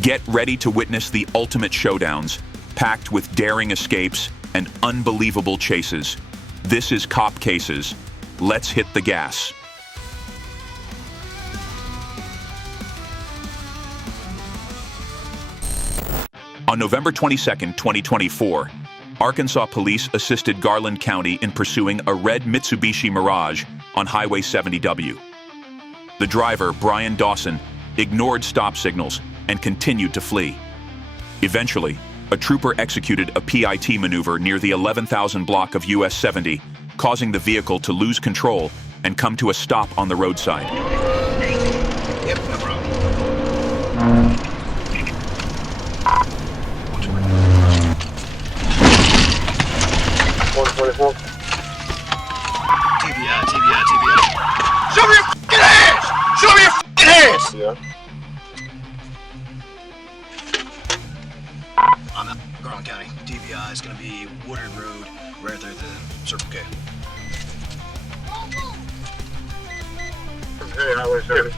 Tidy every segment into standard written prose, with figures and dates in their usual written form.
Get ready to witness the ultimate showdowns, packed with daring escapes and unbelievable chases. This is Cop Cases. Let's hit the gas. On November 22, 2024, Arkansas police assisted Garland County in pursuing a red Mitsubishi Mirage on Highway 70W. The driver, Brian Dawson, ignored stop signals and continued to flee. Eventually, a trooper executed a PIT maneuver near the 11,000 block of US 70, causing the vehicle to lose control and come to a stop on the roadside. Yep, no problem. 124. TBI. Show me your f***ing hands! Show me your f***ing hands! Yeah. I'm out Garland County. TBI is going to be Woodard Road, right there at the Circle K. Hey, Highway 70.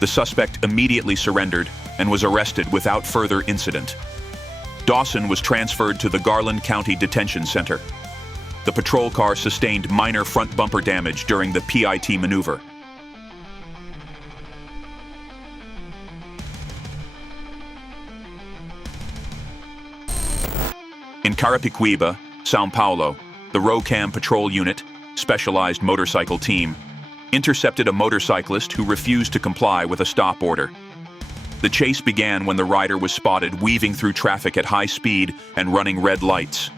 The suspect immediately surrendered and was arrested without further incident. Dawson was transferred to the Garland County Detention Center. The patrol car sustained minor front bumper damage during the PIT maneuver. In Carapicuíba, São Paulo, the ROCAM patrol unit, specialized motorcycle team, intercepted a motorcyclist who refused to comply with a stop order. The chase began when the rider was spotted weaving through traffic at high speed and running red lights.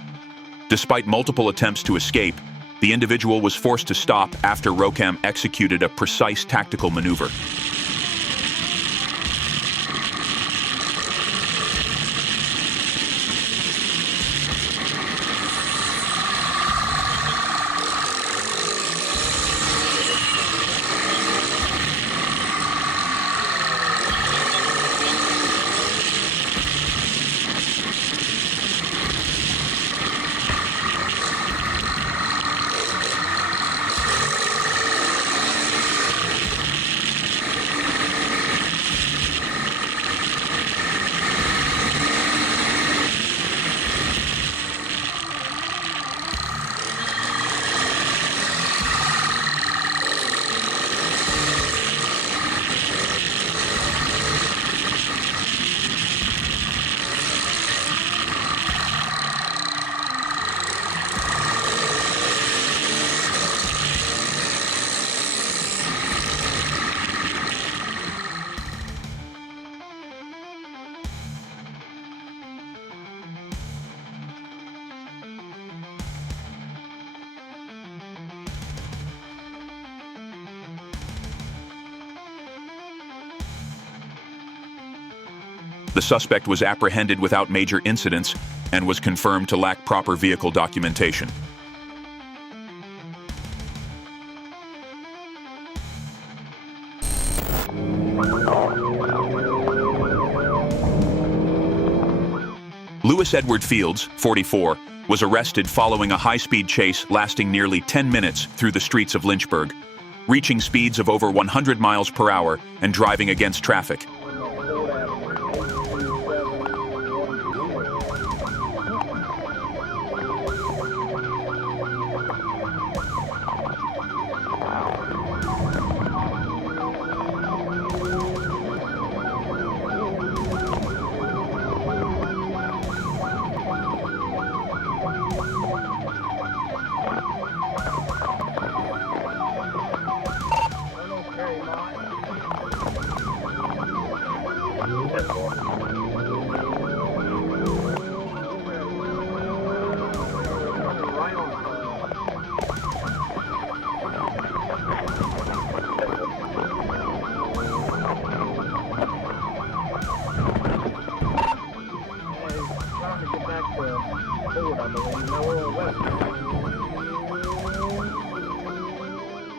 Despite multiple attempts to escape, the individual was forced to stop after ROCAM executed a precise tactical maneuver. The suspect was apprehended without major incidents and was confirmed to lack proper vehicle documentation. Lewis Edward Fields, 44, was arrested following a high-speed chase lasting nearly 10 minutes through the streets of Lynchburg, reaching speeds of over 100 miles per hour and driving against traffic.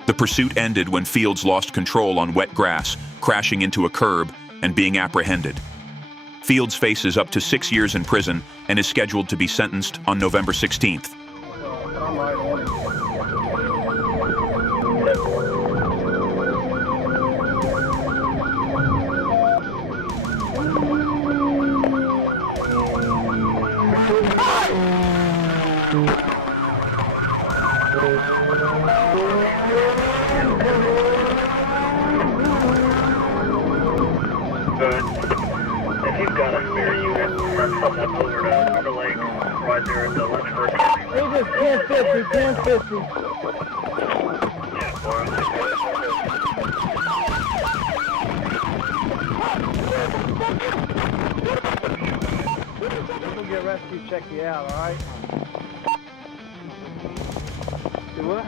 The pursuit ended when Fields lost control on wet grass, crashing into a curb and being apprehended. Fields faces up to 6 years in prison and is scheduled to be sentenced on November 16th. If you've got a spare unit, send someone over to River Lake right there at the Lynchburg County. It was 1050. Yeah, boy. We'll get rescue, check you out, all right? Do what?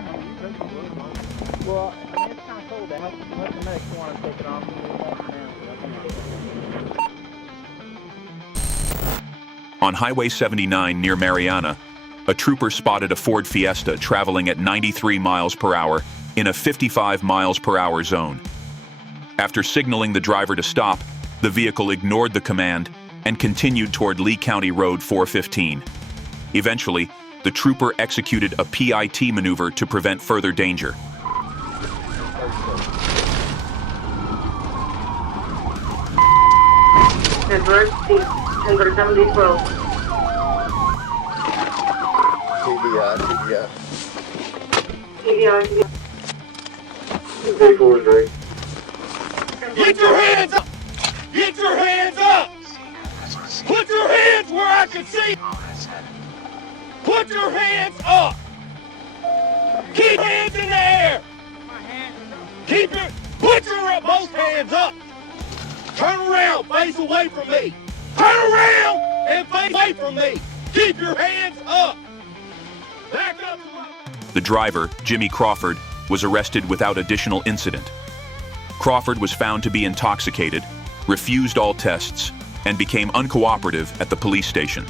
Well, I mean, it's kind of cold out. Unless the medics want to take it off. On Highway 79 near Mariana, a trooper spotted a Ford Fiesta traveling at 93 miles per hour in a 55 miles per hour zone. After signaling the driver to stop, the vehicle ignored the command and continued toward Lee County Road 415. Eventually, the trooper executed a PIT maneuver to prevent further danger. Reverse 10-70-12. TBI. Vehicle is ready. Get your hands up! Get your hands up! Put your hands where I can see! Put your hands up! Keep your hands in the air! Put your both hands up! Turn around, face away from me! Turn around and face away from me! Keep your hands up! Back up! The driver, Jimmy Crawford, was arrested without additional incident. Crawford was found to be intoxicated, refused all tests, and became uncooperative at the police station.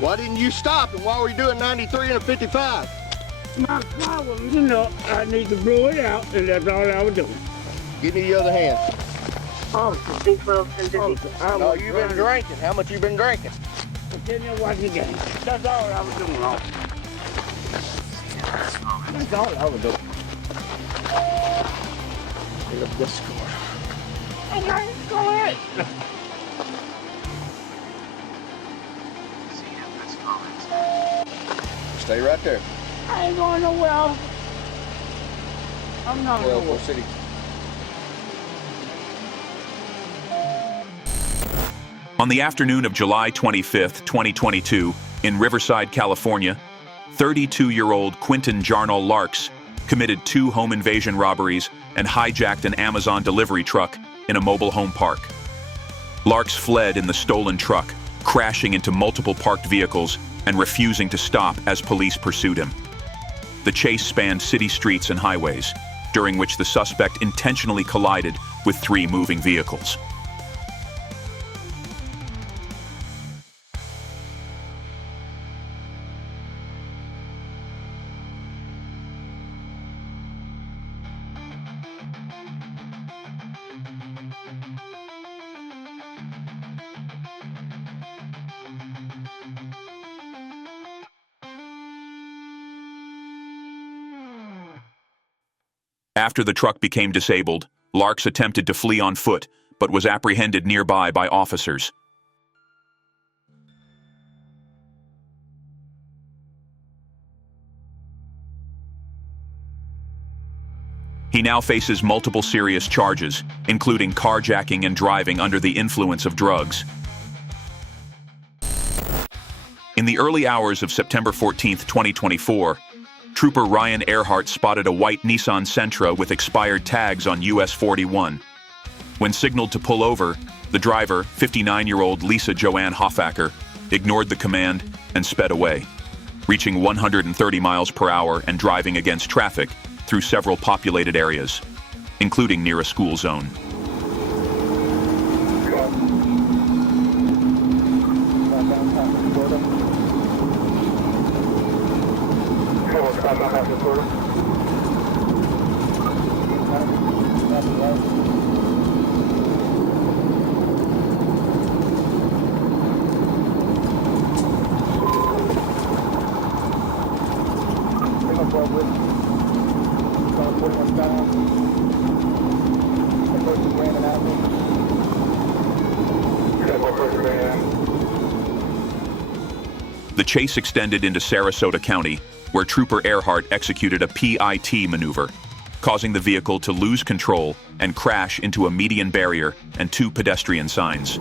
Why didn't you stop and why were you doing 93 and a 55? My problem, you know, I need to blow it out, and that's all I was doing. Give me the other hand. Officer 12 1050. No, you've been drinking. How much you been drinking? Continue watching the game. That's all I was doing, officer. That's all I was doing. Pick up this score. Okay, go ahead. Stay right there. I ain't going nowhere, officer. I'm not Well, nowhere. City. On the afternoon of July 25, 2022, in Riverside, California, 32-year-old Quinton Jarnall Larks committed 2 home invasion robberies and hijacked an Amazon delivery truck in a mobile home park. Larks fled in the stolen truck, crashing into multiple parked vehicles and refusing to stop as police pursued him. The chase spanned city streets and highways, during which the suspect intentionally collided with 3 moving vehicles. After the truck became disabled, Larks attempted to flee on foot, but was apprehended nearby by officers. He now faces multiple serious charges, including carjacking and driving under the influence of drugs. In the early hours of September 14, 2024, Trooper Ryan Earhart spotted a white Nissan Sentra with expired tags on US 41. When signaled to pull over, the driver, 59-year-old Lisa Joanne Hoffacker, ignored the command and sped away, reaching 130 miles per hour and driving against traffic through several populated areas, including near a school zone. The chase extended into Sarasota County, where Trooper Earhart executed a PIT maneuver, causing the vehicle to lose control and crash into a median barrier and 2 pedestrian signs.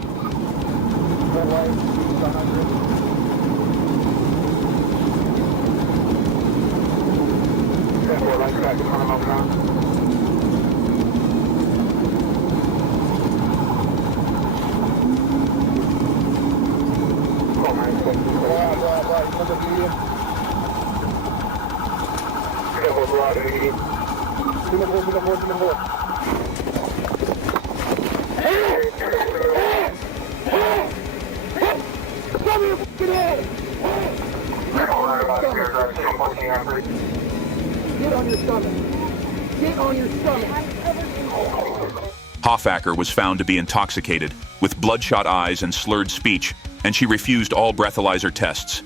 Hoffacker was found to be intoxicated, with bloodshot eyes and slurred speech, and she refused all breathalyzer tests.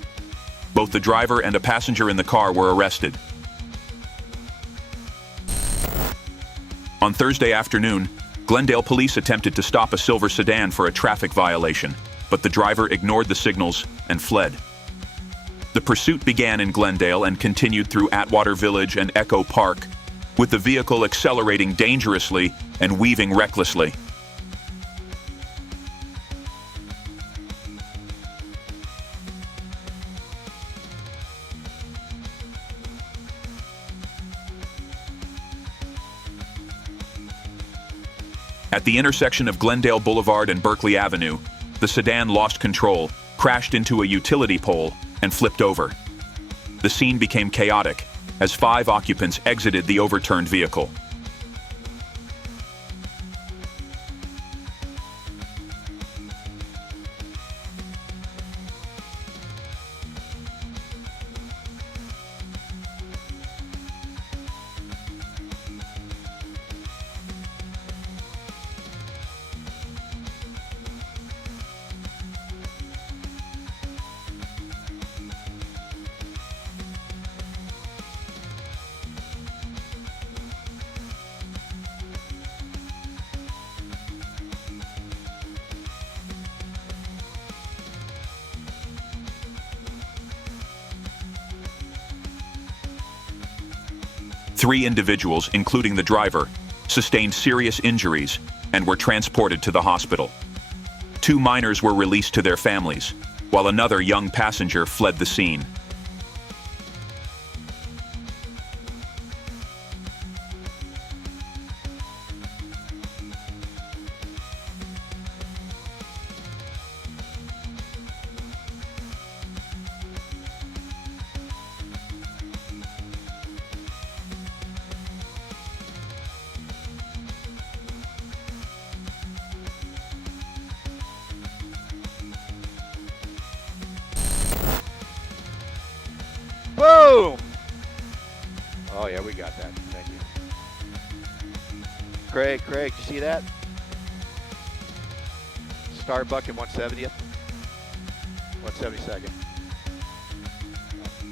Both the driver and a passenger in the car were arrested. On Thursday afternoon, Glendale police attempted to stop a silver sedan for a traffic violation, but the driver ignored the signals and fled. The pursuit began in Glendale and continued through Atwater Village and Echo Park, with the vehicle accelerating dangerously and weaving recklessly. At the intersection of Glendale Boulevard and Berkeley Avenue, the sedan lost control, crashed into a utility pole, and flipped over. The scene became chaotic as 5 occupants exited the overturned vehicle. Three individuals, including the driver, sustained serious injuries and were transported to the hospital. 2 minors were released to their families, while another young passenger fled the scene. Boom! Oh yeah, we got that. Thank you. Craig, you see that? Starbuck in 170th? 172nd.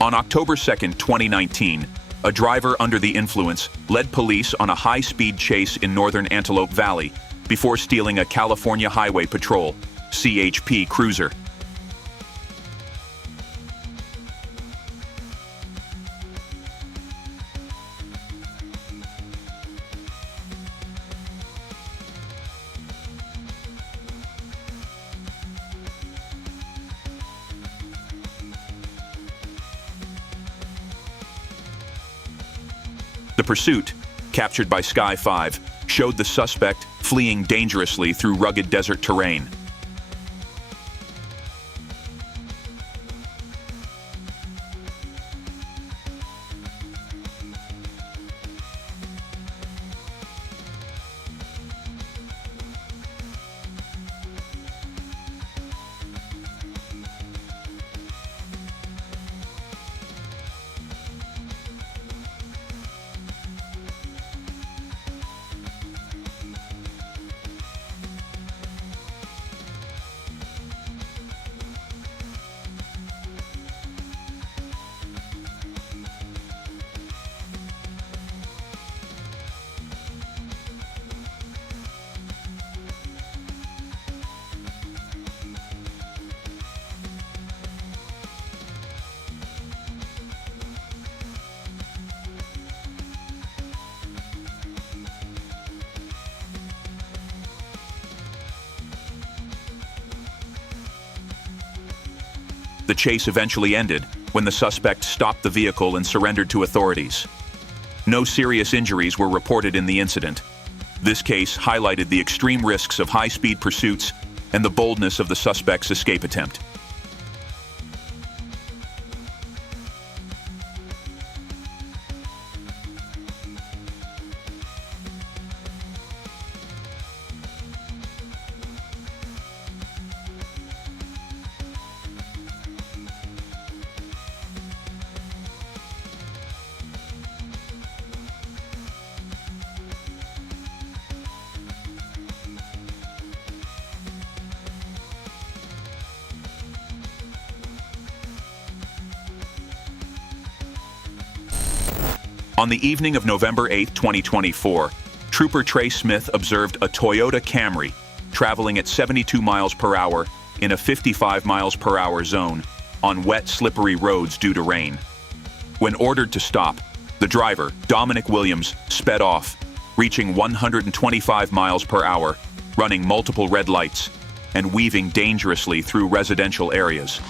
On October 2nd, 2019, a driver under the influence led police on a high-speed chase in northern Antelope Valley before stealing a California Highway Patrol, CHP cruiser. The pursuit, captured by Sky 5, showed the suspect fleeing dangerously through rugged desert terrain. The chase eventually ended when the suspect stopped the vehicle and surrendered to authorities. No serious injuries were reported in the incident. This case highlighted the extreme risks of high-speed pursuits and the boldness of the suspect's escape attempt. On the evening of November 8, 2024, Trooper Trey Smith observed a Toyota Camry traveling at 72 miles per hour in a 55 miles per hour zone on wet, slippery roads due to rain. When ordered to stop, the driver, Dominic Williams, sped off, reaching 125 miles per hour, running multiple red lights, and weaving dangerously through residential areas.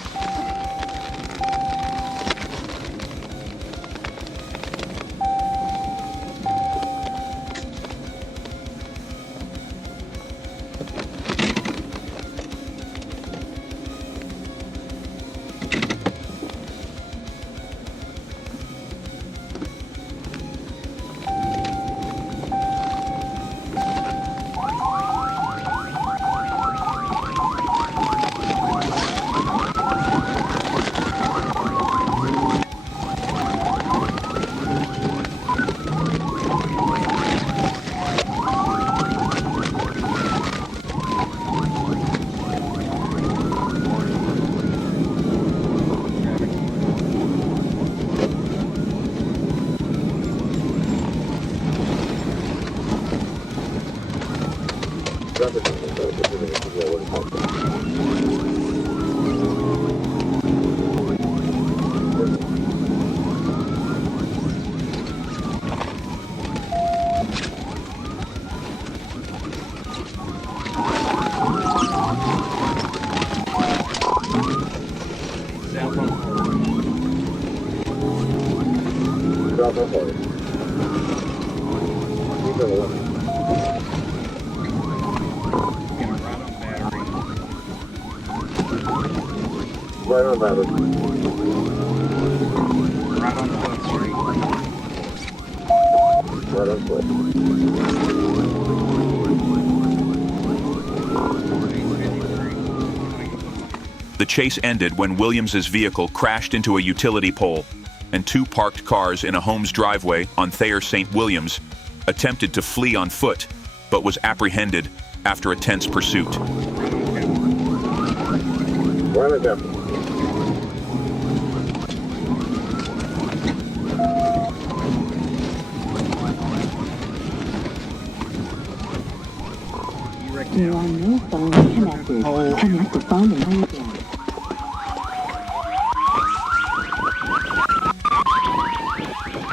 Right on battery. Right on the Hood Street. Right on foot. The chase ended when Williams's vehicle crashed into a utility pole, and two parked cars in a home's driveway on Thayer St. Williams attempted to flee on foot, but was apprehended after a tense pursuit. Right on battery. You are no phone connected. Connect the phone and ring again.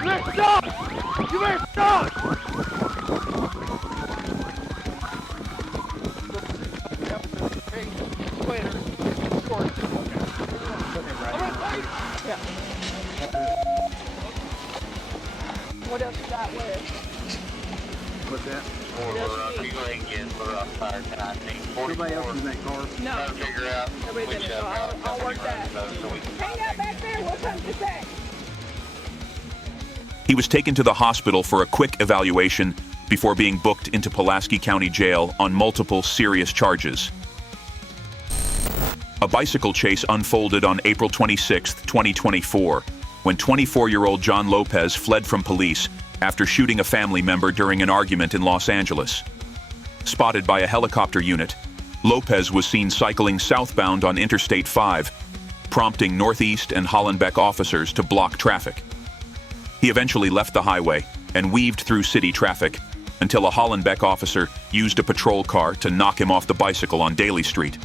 You better stop! You better stop! What else you got left? What's that? Nobody else in that car? No. Nobody's in it, so I'll work that. Hang out back there, we'll come to that. He was taken to the hospital for a quick evaluation before being booked into Pulaski County Jail on multiple serious charges. A bicycle chase unfolded on April 26, 2024, when 24-year-old John Lopez fled from police after shooting a family member during an argument in Los Angeles. Spotted by a helicopter unit, Lopez was seen cycling southbound on Interstate 5, prompting Northeast and Hollenbeck officers to block traffic. He eventually left the highway and weaved through city traffic until a Hollenbeck officer used a patrol car to knock him off the bicycle on Daly Street.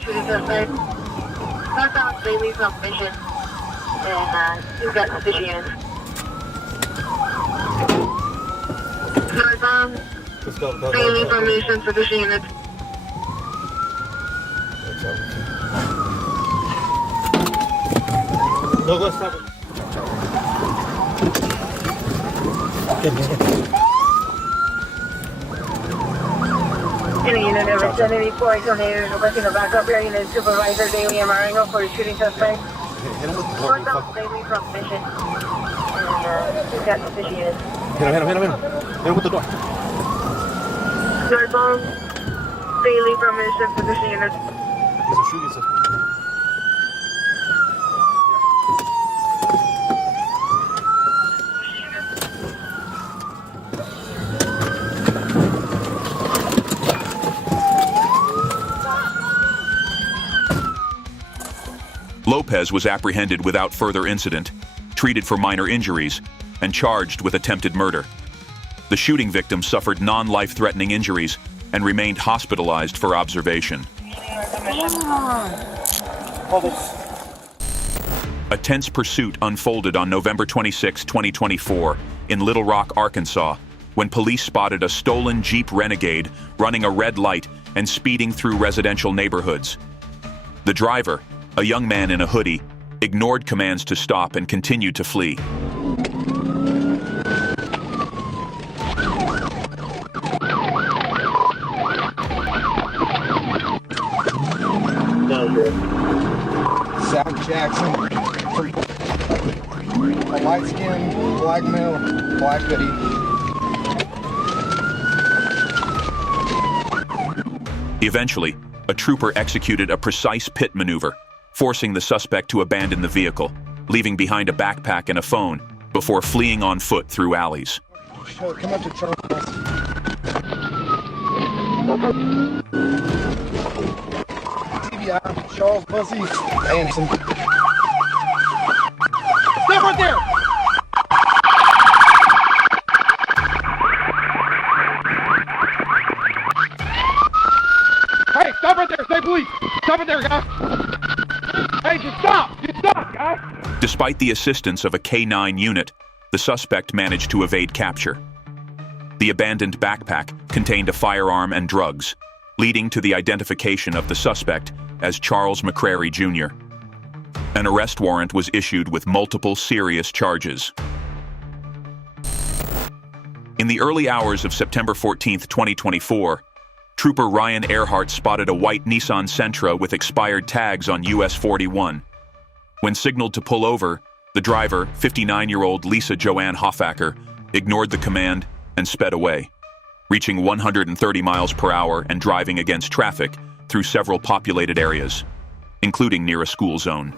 Shooting suspect. Southbound Bailey from Mission. and you've got suspicious units. Northbound, daily information, suspicious units. Any unit ever sent any boys donated requesting a backup area unit supervisor daily and Marengo for a shooting suspect. Northbound, daily from mission. And you've got suspicious units. Hit him with the door. Northbound, daily from mission, suspicious units. He's a shooting suspect. Lopez was apprehended without further incident, treated for minor injuries, and charged with attempted murder. The shooting victim suffered non-life-threatening injuries and remained hospitalized for observation. A tense pursuit unfolded on November 26, 2024, in Little Rock, Arkansas, when police spotted a stolen Jeep Renegade running a red light and speeding through residential neighborhoods. The driver, a young man in a hoodie, ignored commands to stop and continued to flee. Zach Jackson, a light skin, black male, black hoodie. Eventually, a trooper executed a precise pit maneuver, forcing the suspect to abandon the vehicle, leaving behind a backpack and a phone, before fleeing on foot through alleys. Come up to Charles. TBI, Charles Bussy, Anderson. Stop right there! Hey, stop right there! Stay police! Stop it there, guys! Hey, just stop! Just stop, guys! Despite the assistance of a K-9 unit, the suspect managed to evade capture. The abandoned backpack contained a firearm and drugs, leading to the identification of the suspect as Charles McCrary Jr. An arrest warrant was issued with multiple serious charges. In the early hours of September 14, 2024, Trooper Ryan Earhart spotted a white Nissan Sentra with expired tags on US 41. When signaled to pull over, the driver, 59-year-old Lisa Joanne Hoffacker, ignored the command and sped away, reaching 130 miles per hour and driving against traffic through several populated areas, including near a school zone.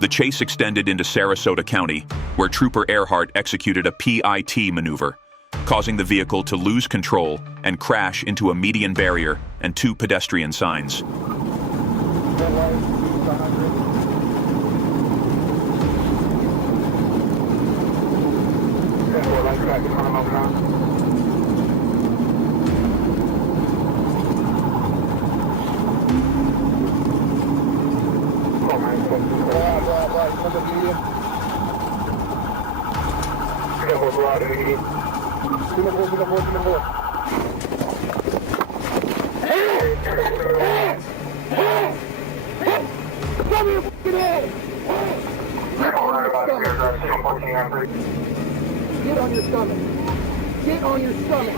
The chase extended into Sarasota County, where Trooper Earhart executed a PIT maneuver, causing the vehicle to lose control and crash into a median barrier and two pedestrian signs. Get on your stomach. Get on your stomach.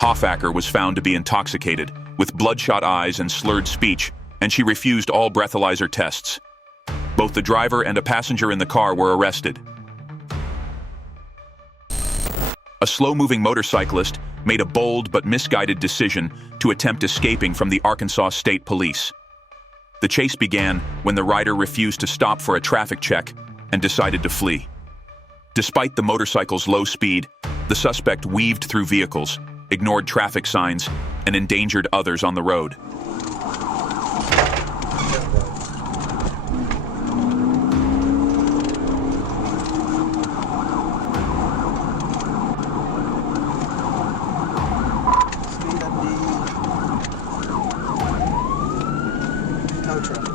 Hoffacker was found to be intoxicated, with bloodshot eyes and slurred speech, and she refused all breathalyzer tests. Both the driver and a passenger in the car were arrested. A a slow-moving motorcyclist made a bold but misguided decision to attempt escaping from the Arkansas State Police. The chase began when the rider refused to stop for a traffic check and decided to flee. Despite the motorcycle's low speed, the suspect weaved through vehicles, ignored traffic signs, and endangered others on the road. No traffic.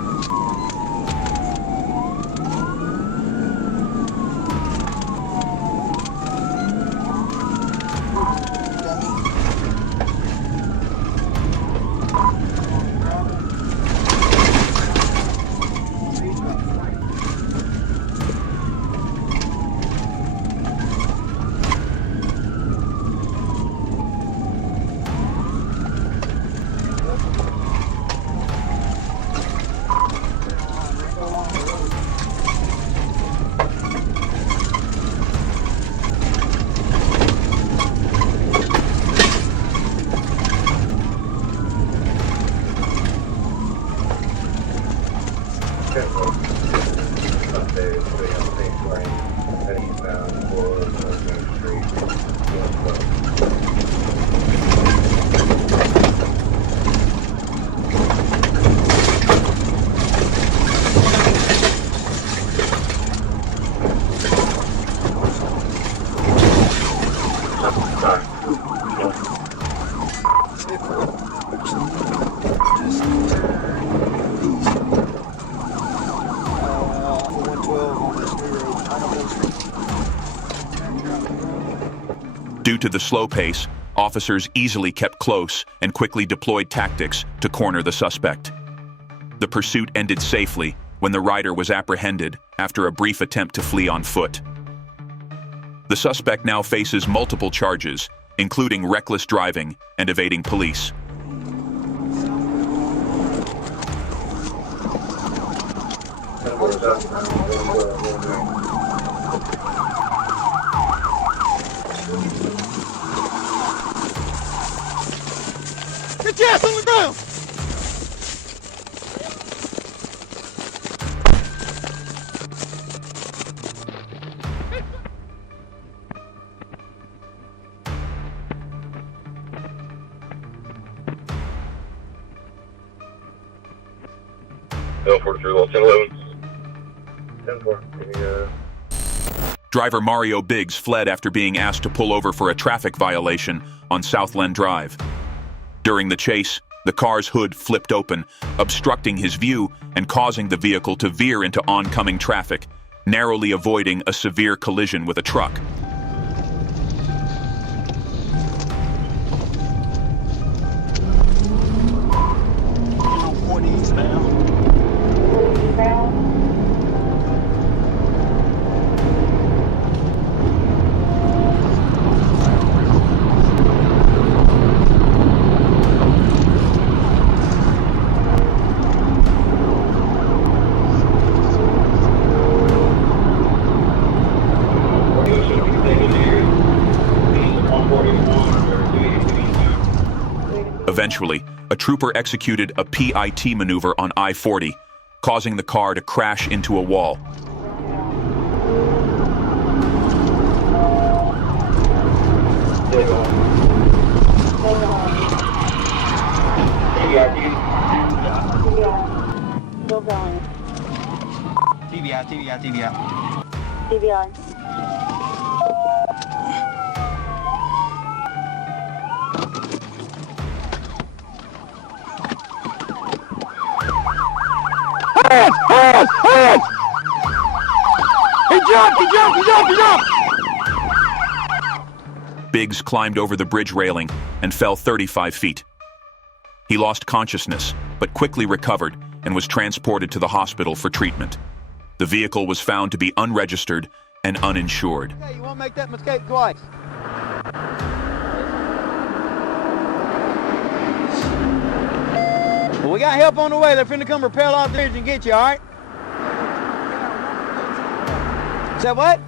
Due to the slow pace, officers easily kept close and quickly deployed tactics to corner the suspect. The pursuit ended safely when the rider was apprehended after a brief attempt to flee on foot. The suspect now faces multiple charges, including reckless driving and evading police. Get your ass on the ground! Driver Mario Biggs fled after being asked to pull over for a traffic violation on Southland Drive. During the chase, the car's hood flipped open, obstructing his view and causing the vehicle to veer into oncoming traffic, narrowly avoiding a severe collision with a truck. Eventually, a trooper executed a PIT maneuver on I-40, causing the car to crash into a wall. Still going. TBI. Hands! He jumped! Biggs climbed over the bridge railing and fell 35 feet. He lost consciousness, but quickly recovered and was transported to the hospital for treatment. The vehicle was found to be unregistered and uninsured. Hey, you won't make that mistake twice. Well, we got help on the way. They're finna come rappel off the bridge and get you, all right? Said what?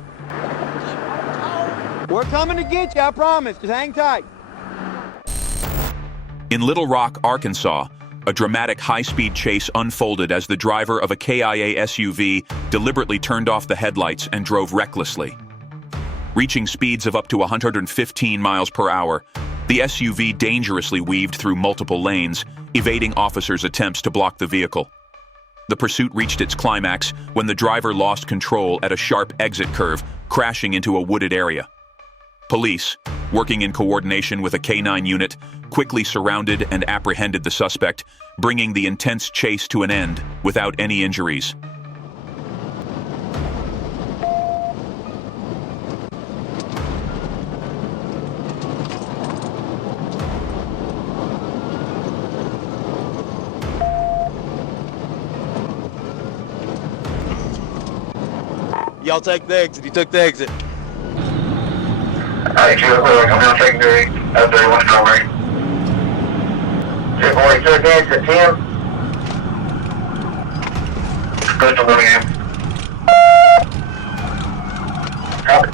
We're coming to get you, I promise. Just hang tight. In Little Rock, Arkansas, a dramatic high-speed chase unfolded as the driver of a KIA SUV deliberately turned off the headlights and drove recklessly. Reaching speeds of up to 115 miles per hour, the SUV dangerously weaved through multiple lanes, evading officers' attempts to block the vehicle. The pursuit reached its climax when the driver lost control at a sharp exit curve, crashing into a wooded area. Police, working in coordination with a K-9 unit, quickly surrounded and apprehended the suspect, bringing the intense chase to an end without any injuries. Y'all take the exit. He took the exit. Alright, I'm now taking 31 Strawberry. 240 took exit 10. Good to 1 a.m. Copy.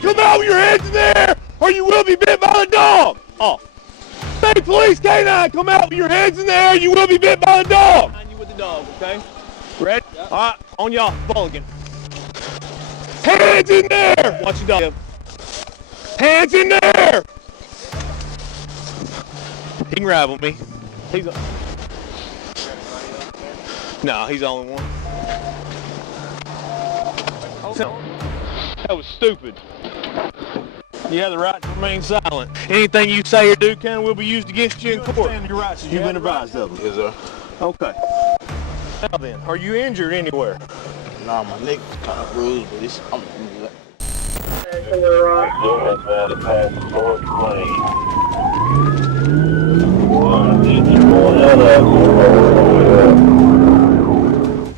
Come out with your hands in there, or you will be bit by the dog. Oh. Hey, police K-9, come out with your hands in there, you will be bit by the dog. You with the dog, okay? Ready? Yep. All right, on y'all, Mulligan. Hands in there! Watch your dog. Hands in there! He can ride with me. No, he's the only one. That was stupid. You have the right to remain silent. Anything you say or do can will be used against you in court. You understand your rights. You've been advised of them. Yes, sir. Okay. Now then, are you injured anywhere? Nah, my neck's kind of bruised, but it's...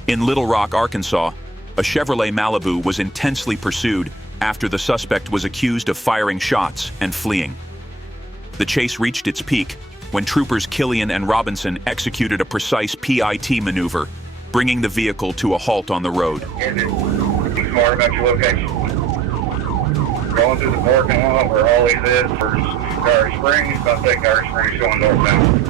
In Little Rock, Arkansas, a Chevrolet Malibu was intensely pursued after the suspect was accused of firing shots and fleeing. The chase reached its peak when troopers Killian and Robinson executed a precise PIT maneuver, bringing the vehicle to a halt on the road. Be smart about your location. Going through the parking lot where all these is for Garden Springs, going to take Garden Springs going northbound.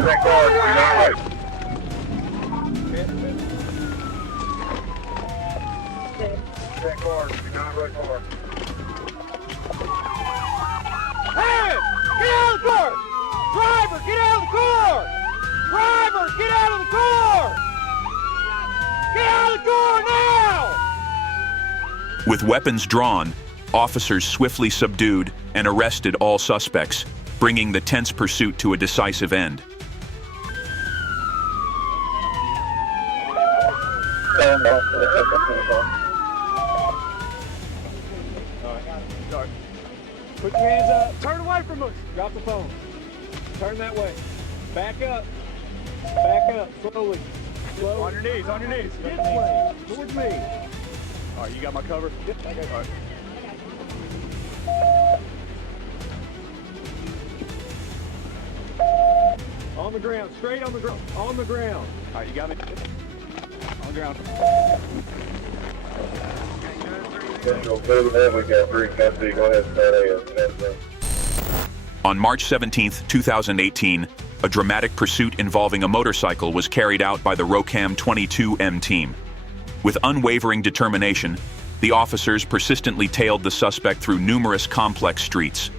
That car, you're not right. That car, you're not right car. Hey! Get out of the car! Driver, get out of the car! Driver, get out of the car! Get out of the car now! With weapons drawn, officers swiftly subdued and arrested all suspects, bringing the tense pursuit to a decisive end. Put your hands up. Turn away from us. Drop the phone. Turn that way. Back up. Back up. Slowly. Slowly. On your knees. On your knees. This way. Towards me. All right, you got my cover? Yep. Okay. All right. On the ground. Straight on the ground. On the ground. All right, you got me? On the ground. On March 17, 2018, a dramatic pursuit involving a motorcycle was carried out by the ROCAM 22M team. With unwavering determination, the officers persistently tailed the suspect through numerous complex streets.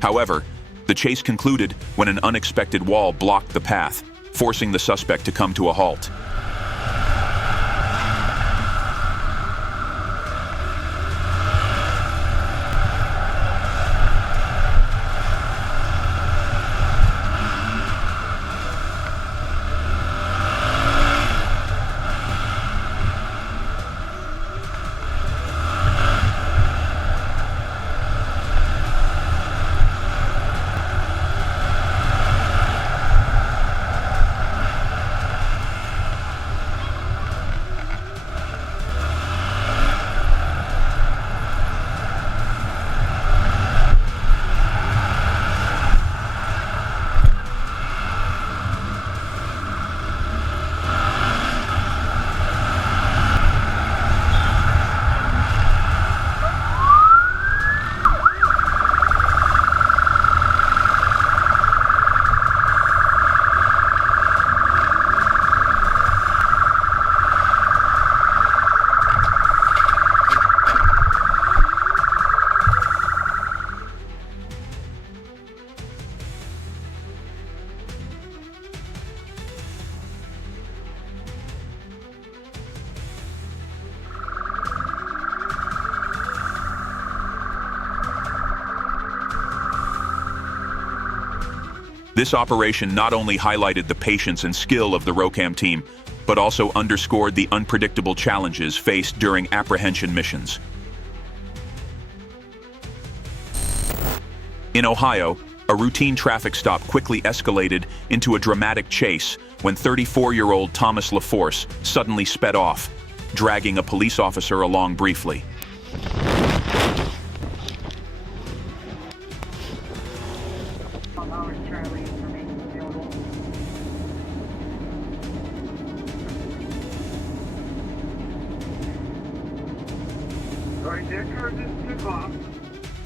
However, the chase concluded when an unexpected wall blocked the path, forcing the suspect to come to a halt. This operation not only highlighted the patience and skill of the ROCAM team, but also underscored the unpredictable challenges faced during apprehension missions. In Ohio, a routine traffic stop quickly escalated into a dramatic chase when 34-year-old Thomas LaForce suddenly sped off, dragging a police officer along briefly.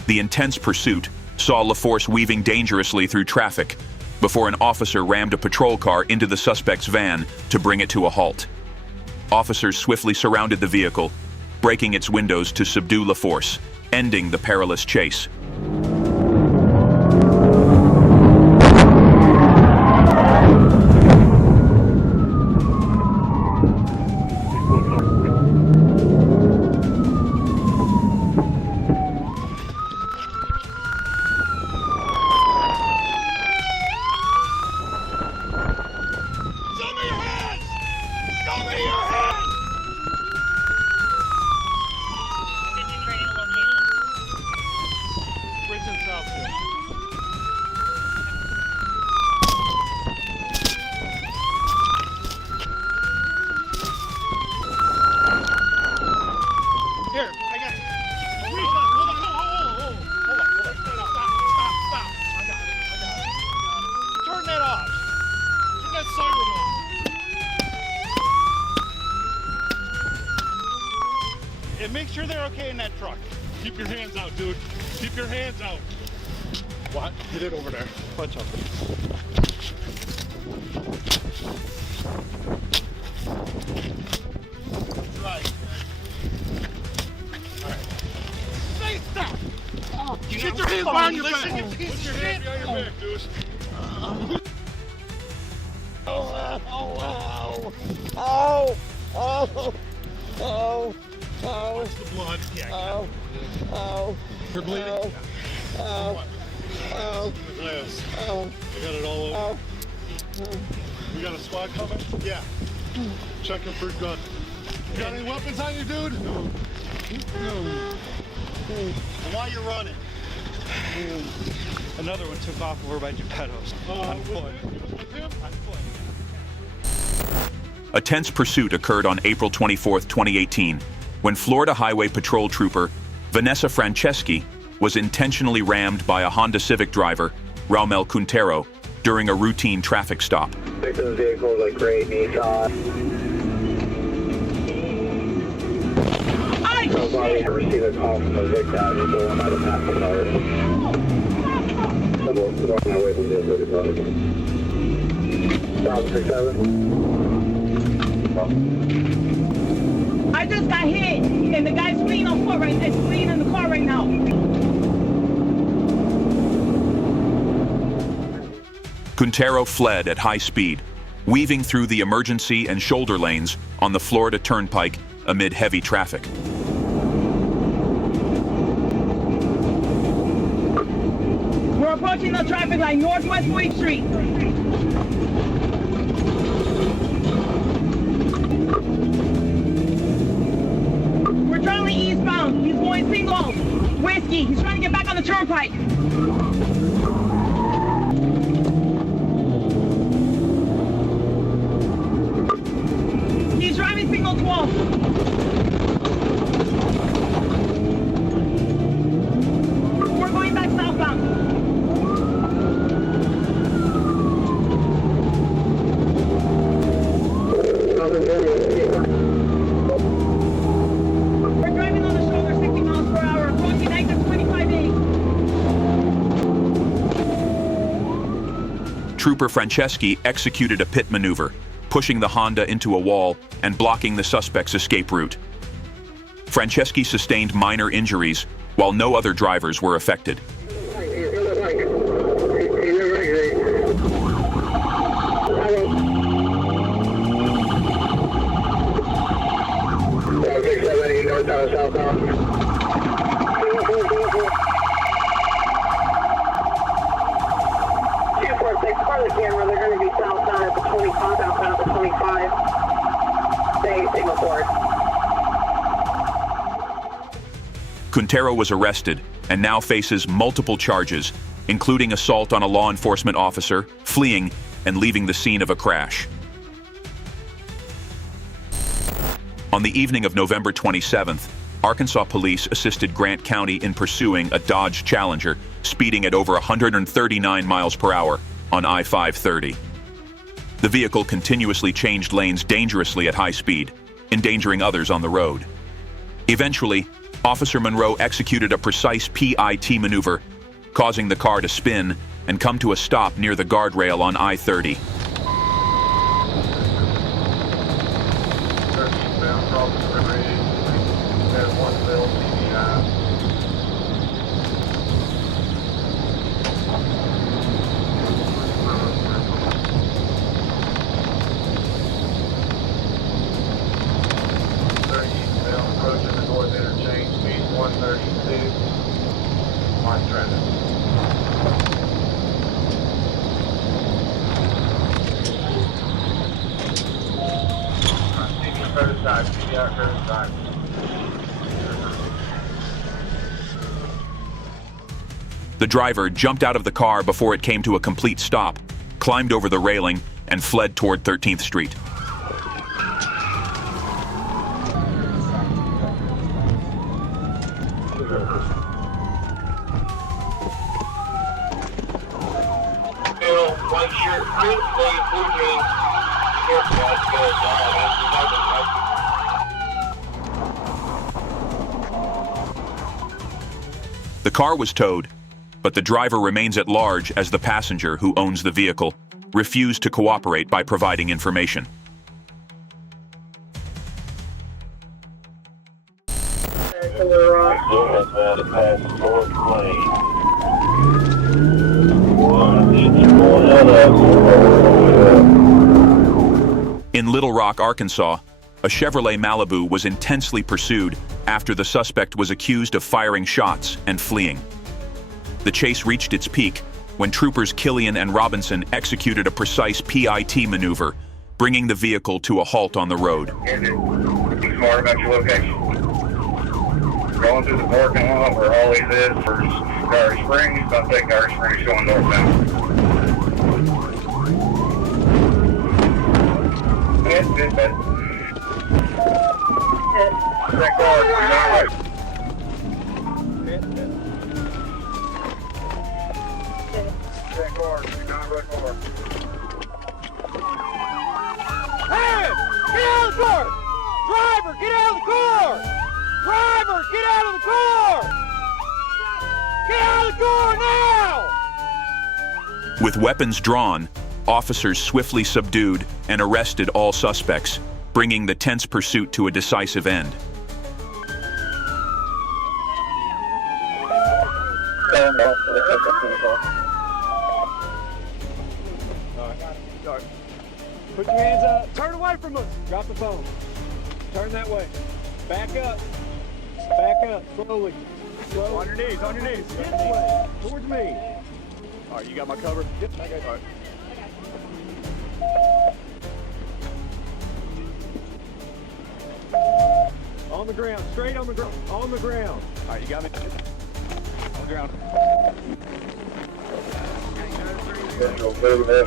The intense pursuit saw LaForce weaving dangerously through traffic before an officer rammed a patrol car into the suspect's van to bring it to a halt. Officers swiftly surrounded the vehicle, breaking its windows to subdue LaForce, ending the perilous chase. And make sure they're okay in that truck. Keep your hands out, dude. Keep your hands out. What? Get it over there. Punch up. Right. All right. Stay stop. Oh, get your hands behind your back. Put your hands behind your back, dude. Watch the blood. Yeah, you're bleeding. The glass. I got it all over. We got a squad coming? Yeah. Checking for gun. You got any weapons on you, dude? No. And why you running? Another one took off over by Geppetto's. On foot. With him? On foot. A tense pursuit occurred on April 24, 2018, when Florida Highway Patrol Trooper Vanessa Franceschi was intentionally rammed by a Honda Civic driver, Raumel Quintero, during a routine traffic stop. Victim's vehicles like gray Nissan. Nobody received a call from the victim. He's going by the passenger car. Someone's walking away from this vehicle. 1067. I just got hit, and the guy's fleeing on foot right now. He's fleeing in the car right now. Quintero fled at high speed, weaving through the emergency and shoulder lanes on the Florida Turnpike amid heavy traffic. We're approaching the traffic light, Northwest 8th Street. We're traveling eastbound. He's going single. Whiskey. He's trying to get back on the turnpike. He's driving single 12. We're going back southbound. We're driving on the shoulder 60 miles per hour, approaching exit 25A. Trooper Franceschi executed a pit maneuver, pushing the Honda into a wall and blocking the suspect's escape route. Franceschi sustained minor injuries, while no other drivers were affected. Quintero was arrested and now faces multiple charges, including assault on a law enforcement officer, fleeing, and leaving the scene of a crash. On the evening of November 27th, Arkansas police assisted Grant County in pursuing a Dodge Challenger speeding at over 139 miles per hour on I-530. The vehicle continuously changed lanes dangerously at high speed, endangering others on the road. Eventually, Officer Monroe executed a precise PIT maneuver, causing the car to spin and come to a stop near the guardrail on I-30. Approaching the north interchange, speed 132. Mark traffic. The driver jumped out of the car before it came to a complete stop, climbed over the railing, and fled toward 13th Street. The car was towed, but the driver remains at large as the passenger who owns the vehicle refused to cooperate by providing information. In Little Rock, Arkansas, a Chevrolet Malibu was intensely pursued after the suspect was accused of firing shots and fleeing. The chase reached its peak when troopers Killian and Robinson executed a precise PIT maneuver, bringing the vehicle to a halt on the road. Be smart about your location. Going through the parking lot where Ollie's is for Garter Springs. Don't take Garter Springs going northbound. That car, you're not right. That car, you're not right car. Hey! Get out of the car! Driver, get out of the car! Driver, get out of the car! Get out of the car now! With weapons drawn, officers swiftly subdued and arrested all suspects, bringing the tense pursuit to a decisive end. Alright. Put your hands up. Turn away from us. Drop the phone. Turn that way. Back up. Back up. Slowly. Slowly. On your knees. On your knees. This way. Towards me. Alright, you got my cover? Yep. I got you. All right. On the ground, straight on the ground, on the ground. All right, you got me? On the ground.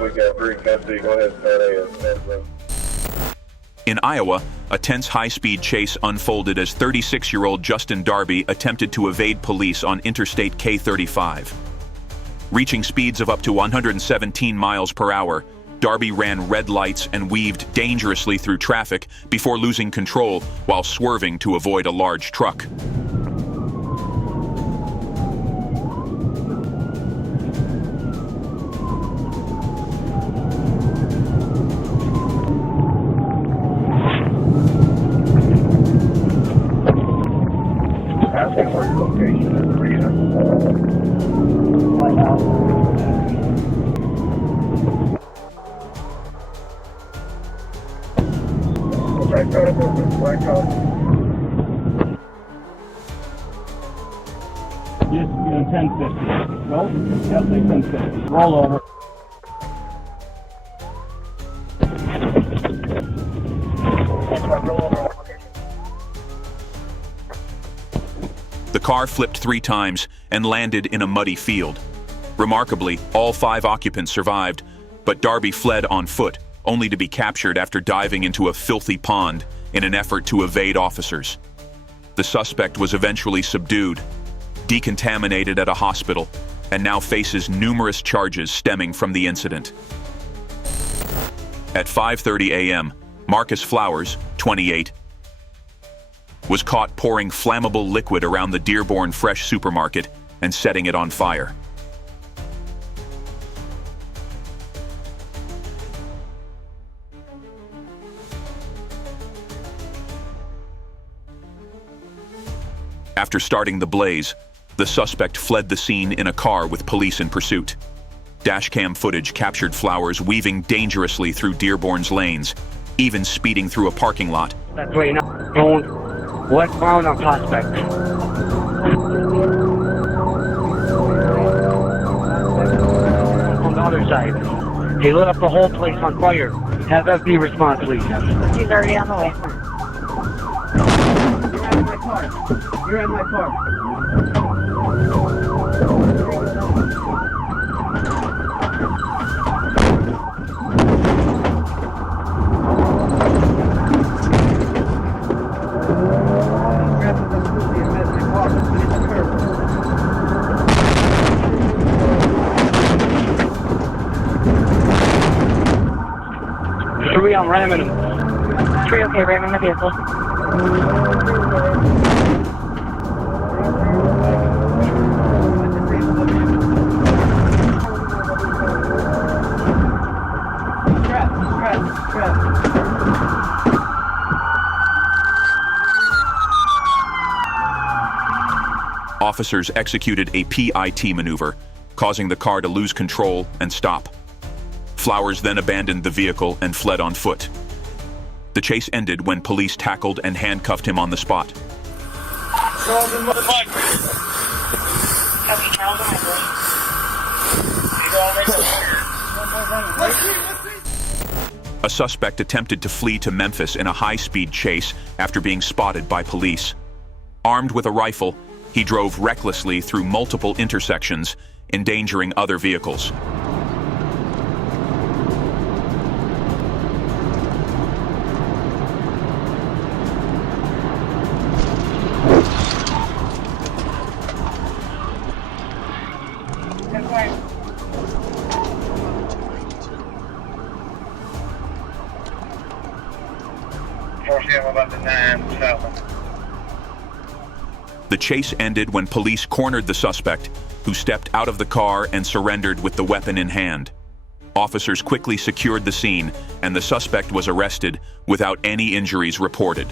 We got 3 custody. Go ahead and start. In Iowa, a tense high-speed chase unfolded as 36-year-old Justin Darby attempted to evade police on Interstate K-35. Reaching speeds of up to 117 miles per hour, Darby ran red lights and weaved dangerously through traffic before losing control while swerving to avoid a large truck. Just 1050. Nope, definitely 1050. Roll over. The car flipped 3 times and landed in a muddy field. Remarkably, all 5 occupants survived, but Darby fled on foot, only to be captured after diving into a filthy pond in an effort to evade officers. The suspect was eventually subdued, decontaminated at a hospital, and now faces numerous charges stemming from the incident. At 5:30 a.m., Marcus Flowers, 28, was caught pouring flammable liquid around the Dearborn Fresh supermarket and setting it on fire. After starting the blaze, the suspect fled the scene in a car with police in pursuit. Dashcam footage captured Flowers weaving dangerously through Dearborn's lanes, even speeding through a parking lot. That's why you're not going westbound on Prospect. On the other side. He lit up the whole place on fire. Have FB response, please. He's already on the way. You're in my car. I'm ramming him. 3, okay, ramming the vehicle. Officers executed a PIT maneuver, causing the car to lose control and stop. Flowers then abandoned the vehicle and fled on foot. The chase ended when police tackled and handcuffed him on the spot. A suspect attempted to flee to Memphis in a high-speed chase after being spotted by police. Armed with a rifle, he drove recklessly through multiple intersections, endangering other vehicles. The chase ended when police cornered the suspect, who stepped out of the car and surrendered with the weapon in hand. Officers quickly secured the scene, and the suspect was arrested without any injuries reported.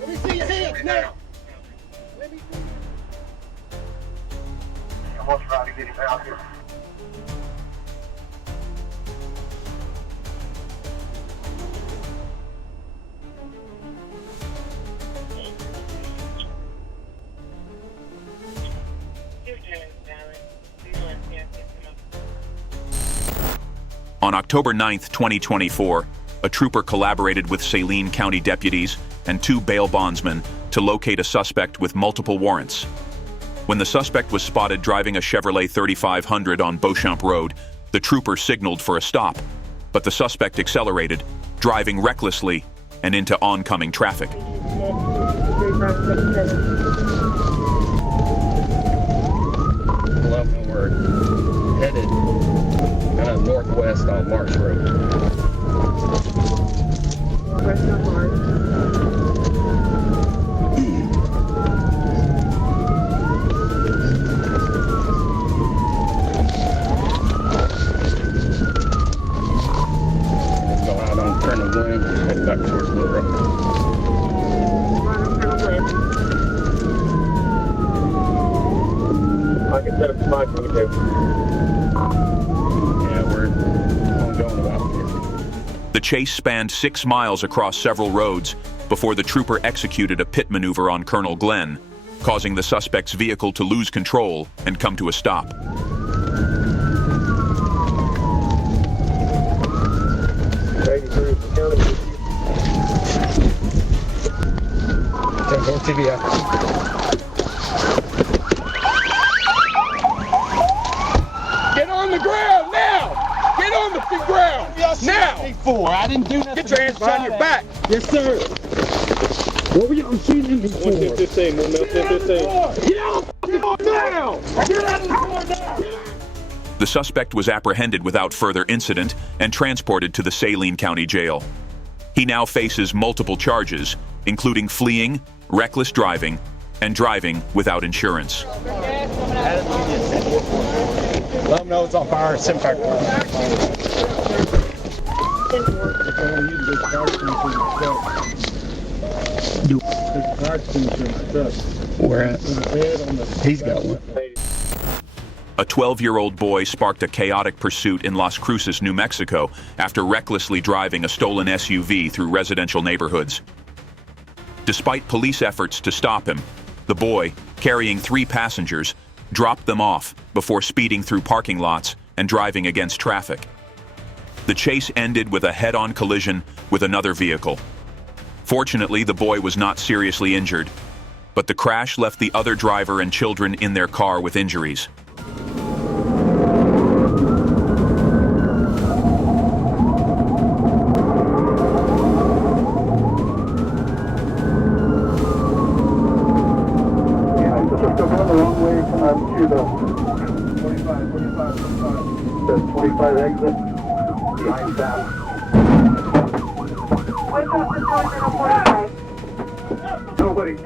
Let me see your hands now. Let me see. I'm gonna try to get him out here. On October 9, 2024, a trooper collaborated with Saline County deputies and 2 bail bondsmen to locate a suspect with multiple warrants. When the suspect was spotted driving a Chevrolet 3500 on Beauchamp Road, the trooper signaled for a stop, but the suspect accelerated, driving recklessly and into oncoming traffic. 11, we're headed northwest on Marsh Road. Let's go out on Colonel Glenn and head back towards Little Rock. I can set up a spot for you too. Yeah, we're only going about here. The chase spanned 6 miles across several roads, before the trooper executed a pit maneuver on Colonel Glenn, causing the suspect's vehicle to lose control and come to a stop. Get on the ground now! Get on the ground now! I didn't do nothing. Get your hands behind your back! Yes, sir. What were y'all shooting me for? Get out of the door now! Get out of the door now! The suspect was apprehended without further incident and transported to the Saline County Jail. He now faces multiple charges, including fleeing, reckless driving, and driving without insurance. Let them know it's on fire. Sim factor. Where at? He's got one. A 12-year-old boy sparked a chaotic pursuit in Las Cruces, New Mexico, after recklessly driving a stolen SUV through residential neighborhoods. Despite police efforts to stop him, the boy, carrying 3 passengers, dropped them off before speeding through parking lots and driving against traffic. The chase ended with a head-on collision with another vehicle. Fortunately, the boy was not seriously injured, but the crash left the other driver and children in their car with injuries. The 25 exit behind that. Wake up the 45. Nobody. Wake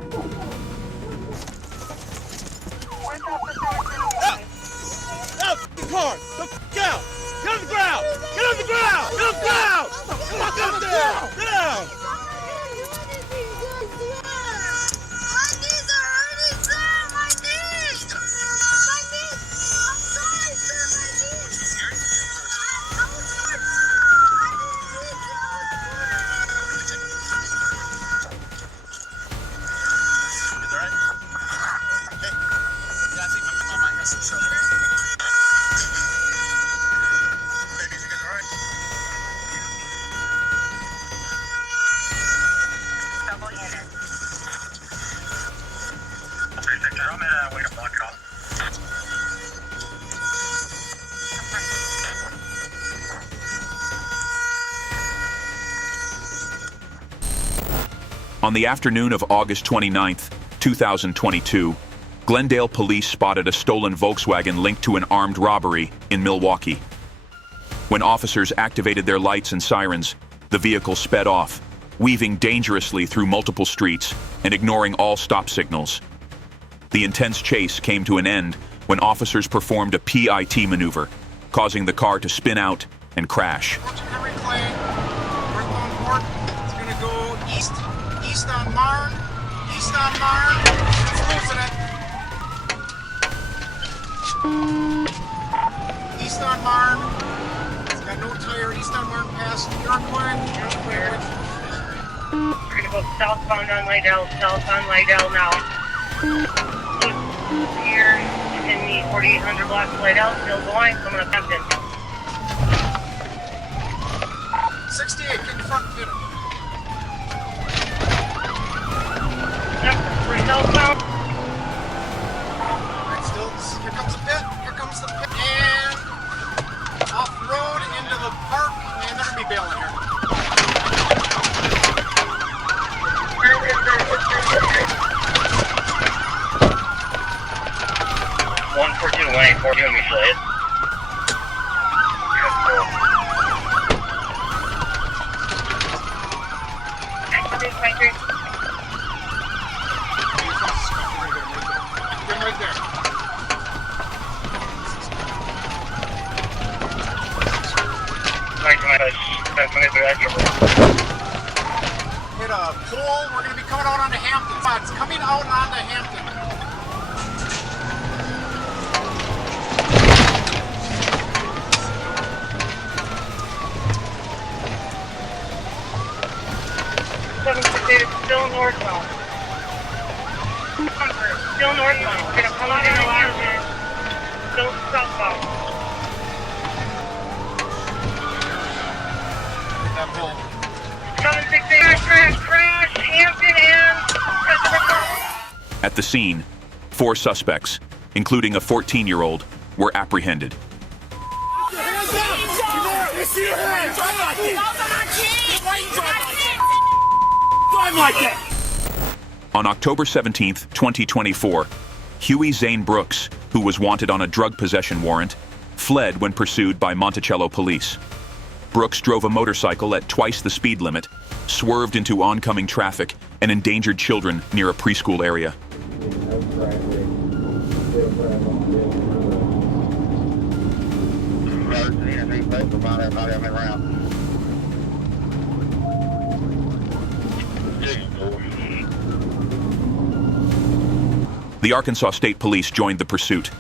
up the 45. Out the car! The f*** out! Get on the ground! Get on the ground! Get on the ground! Fuck up there! Get down! On the afternoon of August 29, 2022, Glendale police spotted a stolen Volkswagen linked to an armed robbery in Milwaukee. When officers activated their lights and sirens, the vehicle sped off, weaving dangerously through multiple streets and ignoring all stop signals. The intense chase came to an end when officers performed a PIT maneuver, causing the car to spin out and crash. Every claim, northbound port, it's going to go east on Marne, it's losing it. East on Marne, it's got no tire, east on Marne past Iroquois. We're going to go southbound on Lydell now. Here in the 4800 block of Lydell, still going, coming up Hampton. 68, get in front and get it. We're southbound. Alright, still, here comes the pit, and off the road into the park, and they're going to be bailing here. 142, 184, mutual hit. Right there. Hit a pole, we're going to be coming out onto Hampton. It's coming out onto Hampton. still northbound. Still northbound. We're gonna come out in a line. Still southbound. That bull. 768 crash, Hampton and Christopher Park. At the scene, 4 suspects, including a 14-year-old, were apprehended. On October 17th, 2024, Huey Zane Brooks, who was wanted on a drug possession warrant, fled when pursued by Monticello police. Brooks drove a motorcycle at twice the speed limit, swerved into oncoming traffic, and endangered children near a preschool area. The Arkansas State Police joined the pursuit.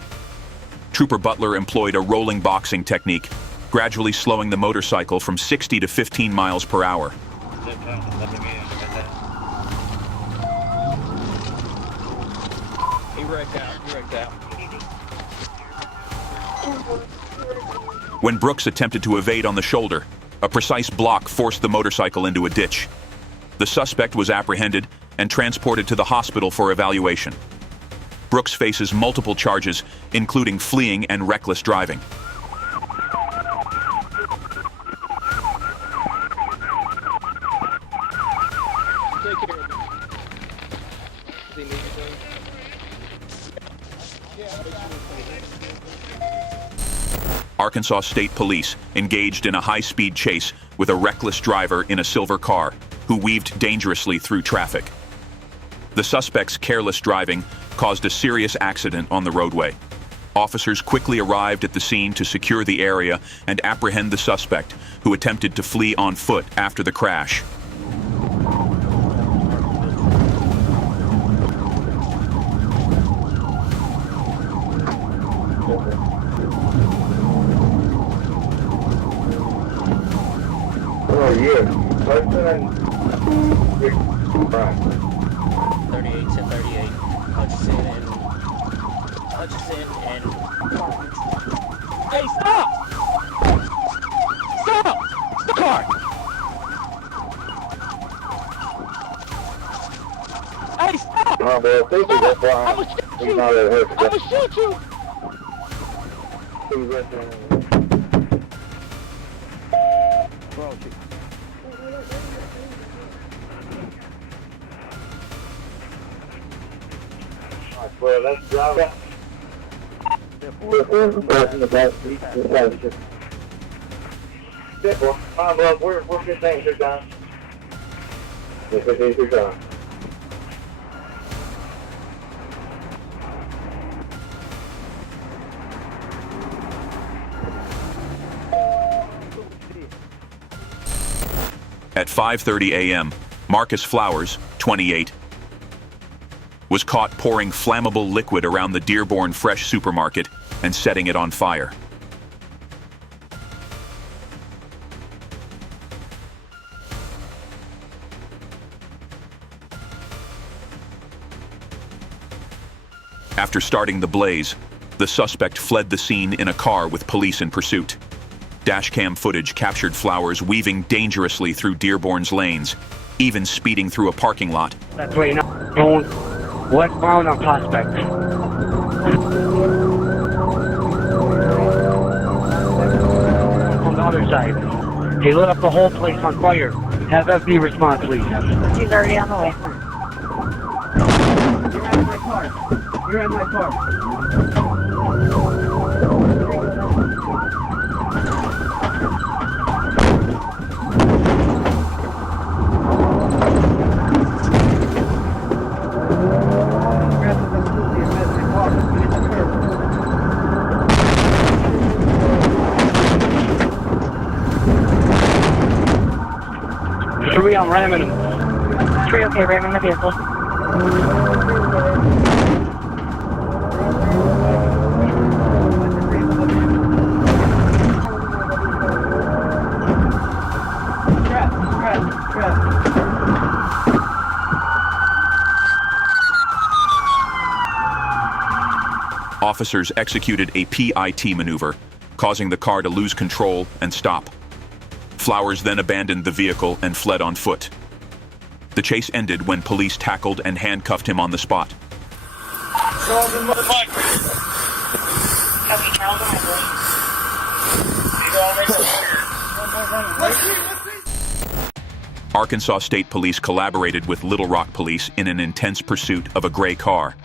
Trooper Butler employed a rolling boxing technique, gradually slowing the motorcycle from 60 to 15 miles per hour. He wrecked out. When Brooks attempted to evade on the shoulder, a precise block forced the motorcycle into a ditch. The suspect was apprehended and transported to the hospital for evaluation. Brooks faces multiple charges, including fleeing and reckless driving. Take care of him. Does he need anything? Arkansas State Police engaged in a high-speed chase with a reckless driver in a silver car who weaved dangerously through traffic. The suspect's careless driving caused a serious accident on the roadway. Officers quickly arrived at the scene to secure the area and apprehend the suspect, who attempted to flee on foot after the crash. Oh, yeah. 38 to 38. Hutchison and... Hey, stop! Stop! The car! Hey, stop! Oh, man, thank you. That's why I'm gonna shoot you! not at her. I'm gonna shoot you! Well, let's drive it. We're in the back. Good boy. Well, we're 15 through time. Yeah, 15 through time. At 5:30 a.m., Marcus Flowers, 28, was caught pouring flammable liquid around the Dearborn Fresh supermarket and setting it on fire. After starting the blaze, the suspect fled the scene in a car with police in pursuit. Dashcam footage captured Flowers weaving dangerously through Dearborn's lanes, even speeding through a parking lot. That's where you're not going westbound on Prospect. On the other side. They lit up the whole place on fire. Have FB respond, please. He's already on the way. You're in my car. Three, I'm ramming him. 3, okay, ramming the vehicle. officers executed a PIT maneuver, causing the car to lose control and stop. Flowers then abandoned the vehicle and fled on foot. The chase ended when police tackled and handcuffed him on the spot. Arkansas State Police collaborated with Little Rock Police in an intense pursuit of a gray car.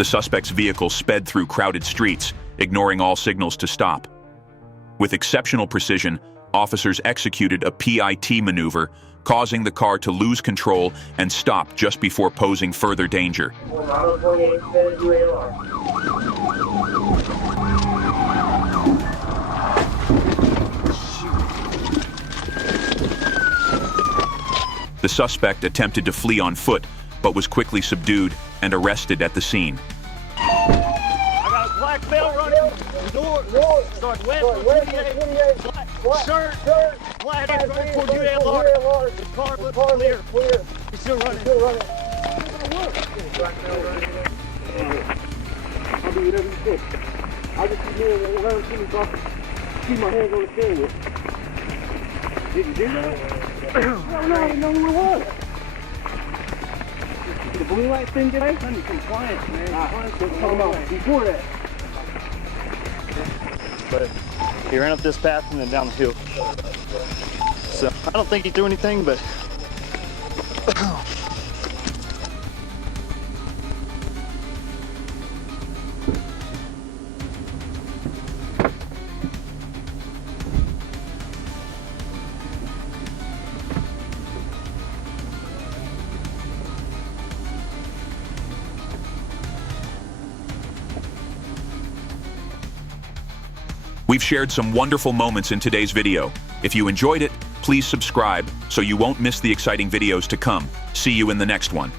The suspect's vehicle sped through crowded streets, ignoring all signals to stop. With exceptional precision, officers executed a PIT maneuver, causing the car to lose control and stop just before posing further danger. The suspect attempted to flee on foot, but was quickly subdued and arrested at the scene. I got a black belt running. Door. Starts west on 28. Black shirt. Black running toward UALR. The car looks clear. He's still running. I'll do whatever you think. I'll just be here and whatever you so I can keep my hands on the steering wheel. Did you do that? I didn't know who it was. The blue light thing today? Under compliance, man. Come on, before that. But he ran up this path and then down the hill. So I don't think he threw anything, but We've shared some wonderful moments in today's video. If you enjoyed it, please subscribe so you won't miss the exciting videos to come. See you in the next one.